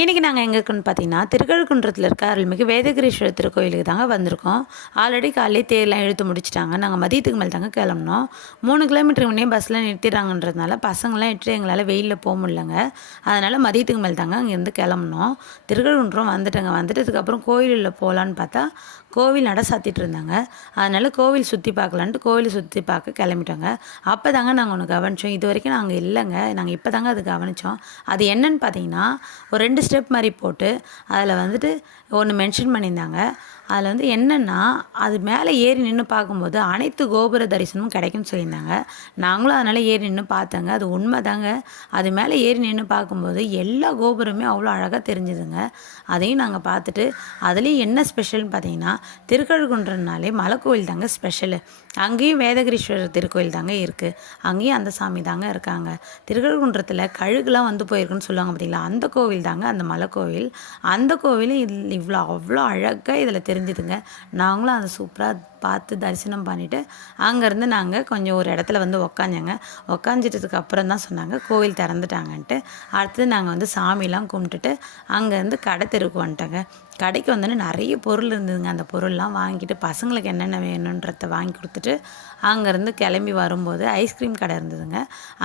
இன்றைக்கி நாங்கள் எங்கே இருக்கோன்னு பார்த்தீங்கன்னா, திருக்கழுக்குன்றத்தில் இருக்க அருள்மிகு வேதகிரீஸ்வரர் திருக்கோயிலுக்கு தாங்க வந்திருக்கோம். ஆல்ரெடி காலையிலே தேர்லாம் இழுத்து முடிச்சுட்டாங்க. நாங்கள் மதியத்துக்கு மேலே தாங்க கிளம்புனோம். 3 கிலோமீட்டருக்கு முன்னே பஸ்ஸில் நிறுத்திடுறாங்கன்றதுனால பசங்களாம் இட்டுட்டு எங்களால் வெயிலில் போக முடியலங்க. அதனால் மதியத்துக்கு மேலே தாங்க அங்கேருந்து கிளம்புனோம். திருக்கழுக்குன்றம் வந்துட்டேங்க. வந்துட்டதுக்கப்புறம் கோயிலில் போகலான்னு பார்த்தா, கோவில் நட சாத்திட்டு இருந்தாங்க. அதனால் கோவில் சுற்றி பார்க்கலான்ட்டு கோவிலை சுற்றி பார்க்க கிளம்பிட்டோங்க. அப்போ தாங்க நாங்கள் ஒன்று கவனித்தோம். இது வரைக்கும் நாங்கள் இல்லைங்க. நாங்கள் இப்போ தாங்க அது கவனித்தோம். அது என்னன்னு பார்த்தீங்கன்னா, ஒரு 2 ஸ்டெப் மாதிரி போட்டு அதில் வந்துட்டு ஒன்று மென்ஷன் பண்ணியிருந்தாங்க. அதில் வந்து என்னென்னா, அது மேலே ஏறி நின்று பார்க்கும்போது அனைத்து கோபுர தரிசனமும் கிடைக்கும்னு சொல்லியிருந்தாங்க. நாங்களும் அதனால் ஏறி நின்று பார்த்தோங்க. அது உண்மை தாங்க. அது மேலே ஏறி நின்று பார்க்கும்போது எல்லா கோபுரமே அவ்வளோ அழகாக தெரிஞ்சுதுங்க. அதையும் நாங்கள் பார்த்துட்டு, அதுலேயும் என்ன ஸ்பெஷல்னு பார்த்தீங்கன்னா, திருக்கழுக்குன்றனாலே மலைக்கோவில் தாங்க ஸ்பெஷலு. அங்கேயும் வேதகிரீஸ்வரர் திருக்கோயில் தாங்க இருக்குது. அங்கேயும் அந்த சாமி தாங்க இருக்காங்க. திருக்கழுக்குன்றத்தில் கழுகுலாம் வந்து போயிருக்குன்னு சொல்லுவாங்க பார்த்தீங்களா, அந்த கோவில் தாங்க அந்த மலைக்கோவில். அந்த கோவிலும் அவ்வளோ அழகாக இதில் தெரிஞ்சுதுங்க. நாங்களும் அதை சூப்பராக பார்த்து தரிசனம் பண்ணிவிட்டு அங்கேருந்து நாங்கள் கொஞ்சம் ஒரு இடத்துல வந்து உக்காந்தோங்க. உக்காந்துட்டதுக்கு அப்புறம் தான் சொன்னாங்க கோவில் திறந்துட்டாங்கன்ட்டு. அடுத்தது நாங்கள் வந்து சாமிலாம் கும்பிட்டுட்டு அங்கேருந்து கடை தெருவுக்கு வந்துட்டோங்க. கடைக்கு வந்தோன்னே நிறைய பொருள் இருந்ததுங்க. அந்த பொருள்லாம் வாங்கிட்டு பசங்களுக்கு என்னென்ன வேணுன்றத வாங்கி கொடுத்துட்டு அங்கேருந்து கிளம்பி வரும்போது ஐஸ்கிரீம் கடை இருந்ததுங்க.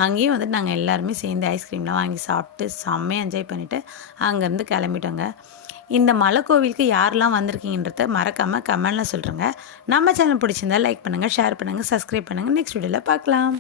அங்கேயும் வந்துட்டு நாங்கள் எல்லாருமே சேர்ந்து ஐஸ்கிரீம்லாம் வாங்கி சாப்பிட்டு செம்மையாக என்ஜாய் பண்ணிவிட்டு அங்கேருந்து கிளம்பிட்டோங்க. இந்த மலைக்கோவிலுக்கு யாரெல்லாம் வந்திருக்கீங்கன்றத மறக்காமல் கமெண்டில் சொல்கிறேங்க. நம்ம சேனல் பிடிச்சிருந்தால் லைக் பண்ணுங்கள், ஷேர் பண்ணுங்கள், சப்ஸ்கிரைப் பண்ணுங்கள். நெக்ஸ்ட் வீடியோவில் பார்க்கலாம்.